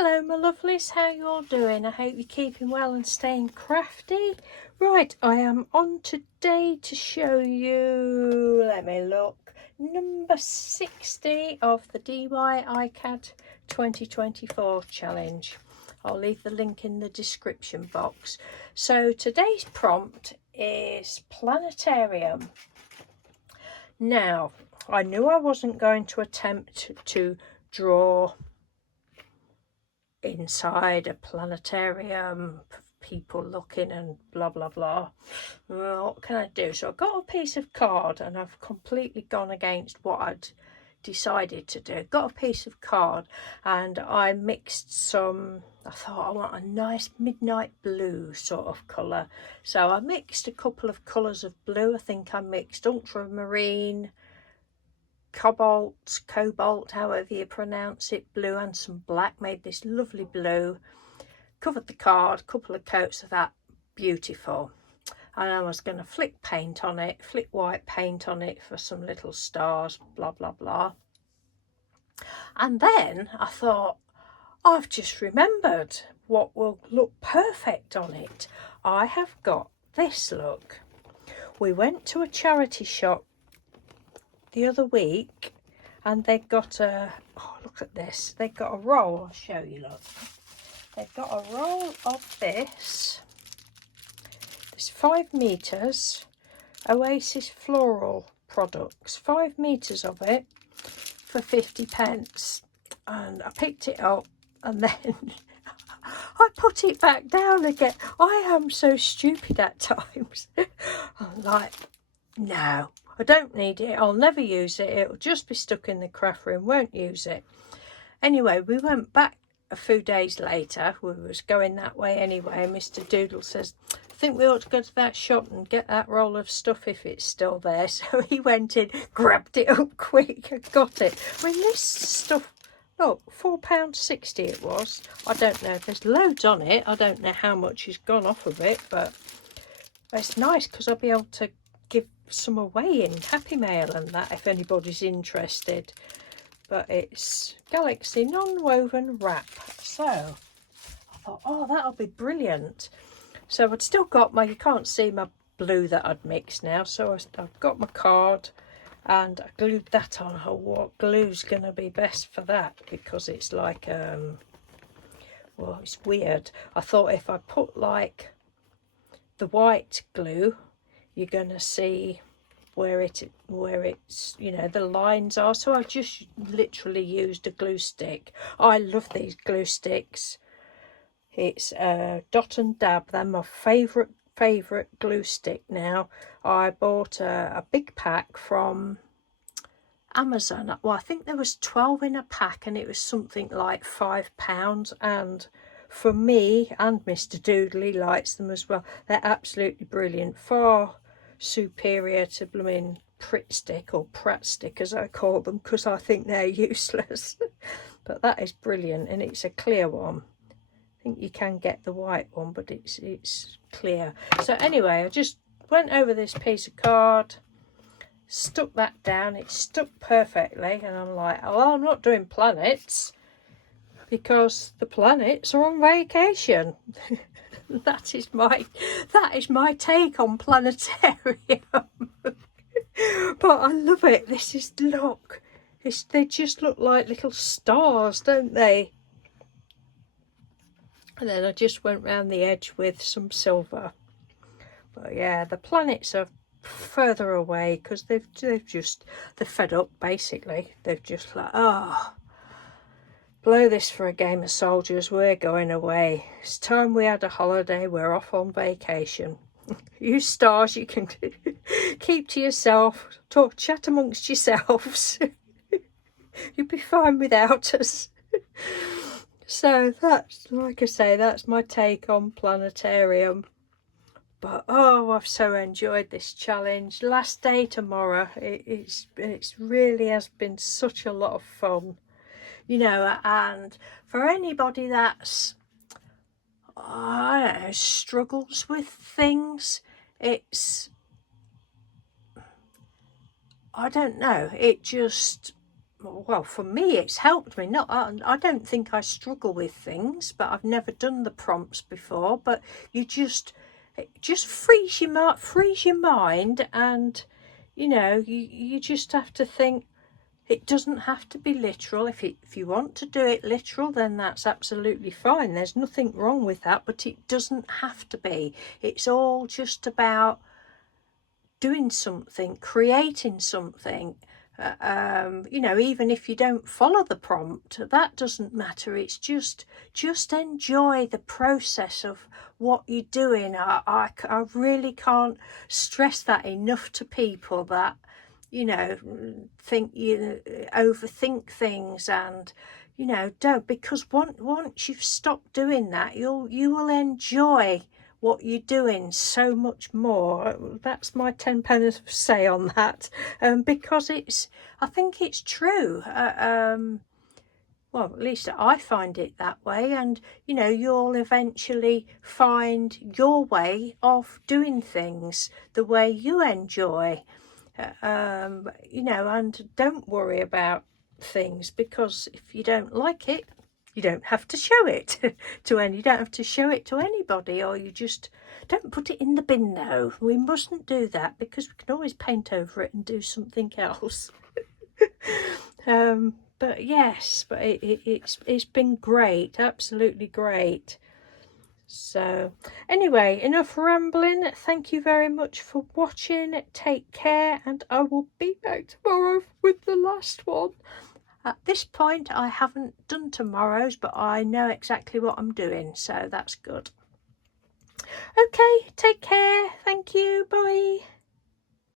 Hello my lovelies, how you all doing? I hope you're keeping well and staying crafty. Right, I am on today to show you, let me look, number 60 of the DIY 2024 challenge. I'll leave the link in the description box. So today's prompt is Planetarium. Now, I knew I wasn't going to attempt to draw inside a planetarium, people looking and blah blah blah. Well, what can I do? So I got a piece of card, and I've completely gone against what I'd decided to do. Got a piece of card and I mixed some, I thought I want a nice midnight blue sort of colour, so I mixed a couple of colours of blue. I think I mixed ultramarine, cobalt, however you pronounce it, blue, and some black, made this lovely blue. Covered the card, couple of coats of that, beautiful. And I was going to flick paint on it, flick white paint on it for some little stars, blah blah blah. And then I thought, I've just remembered what will look perfect on it. I have got this, look. We went to a charity shop the other week and they got a, oh look at this, they got a roll. I'll show you, look. They've got a roll of this 5 meters Oasis floral products, 5 meters of it for 50p, and I picked it up and then I put it back down again. I am so stupid at times. I'm like, no, I don't need it, I'll never use it, it'll just be stuck in the craft room, won't use it. Anyway, we went back a few days later, we was going that way anyway, and Mr. Doodle says, I think we ought to go to that shop and get that roll of stuff if it's still there. So he went in, grabbed it up quick and got it. I mean, this stuff, look, £4.60 it was. I don't know, there's loads on it, I don't know how much has gone off of it, but it's nice because I'll be able to give some away in Happy Mail and that if anybody's interested. But it's Galaxy non-woven wrap, so I thought, oh, that'll be brilliant. So I'd still got my, you can't see my blue that I'd mixed now, so I've got my card and I glued that on. Oh, what glue's going to be best for that, because it's like well, it's weird. I thought if I put like the white glue, you're going to see where it's, you know, the lines are. So I just literally used a glue stick. I love these glue sticks. It's Dot and Dab. They're my favourite glue stick now. I bought a big pack from Amazon. Well, I think there was 12 in a pack and it was something like £5. And for me and Mr. Doodle, he likes them as well. They're absolutely brilliant. Far superior to blooming Pritt stick, or Pratt stick as I call them, because I think they're useless. But that is brilliant, and it's a clear one. I think you can get the white one, but it's clear. So anyway, I just went over this piece of card, stuck that down, it stuck perfectly, and I'm like, oh, I'm not doing planets because the planets are on vacation. That is my take on Planetarium. But I love it. This is, look, they just look like little stars, don't they? And then I just went round the edge with some silver. But yeah, the planets are further away because they're fed up, basically. They've just like, oh, blow this for a game of soldiers, we're going away. It's time we had a holiday, we're off on vacation. You stars, you can keep to yourself, chat amongst yourselves. You'll be fine without us. So that's, like I say, that's my take on Planetarium. But oh, I've so enjoyed this challenge. Last day tomorrow. It's really has been such a lot of fun. You know, and for anybody that's, I don't know, struggles with things, it's, I don't know, it just, well, for me it's helped me. Not I don't think I struggle with things, but I've never done the prompts before. But you just, it just frees your mind, and you know, you just have to think. It doesn't have to be literal. If you want to do it literal, then that's absolutely fine. There's nothing wrong with that, but it doesn't have to be. It's all just about doing something, creating something. You know, even if you don't follow the prompt, that doesn't matter. It's just enjoy the process of what you're doing. I really can't stress that enough to people, that, you know, think you overthink things, and you know, don't, because once you've stopped doing that, you will enjoy what you're doing so much more. That's my 10 pence say on that, because I think it's true. Well, at least I find it that way, and you know, you'll eventually find your way of doing things the way you enjoy. You know, and don't worry about things, because if you don't like it, you don't have to show it you don't have to show it to anybody, or you just don't put it in the bin. No, we mustn't do that, because we can always paint over it and do something else. But yes, but it's been great, absolutely great. So anyway, enough rambling. Thank you very much for watching. Take care, and I will be back tomorrow with the last one. At this point, I haven't done tomorrow's, but I know exactly what I'm doing, so that's good. Okay, take care. Thank you. Bye.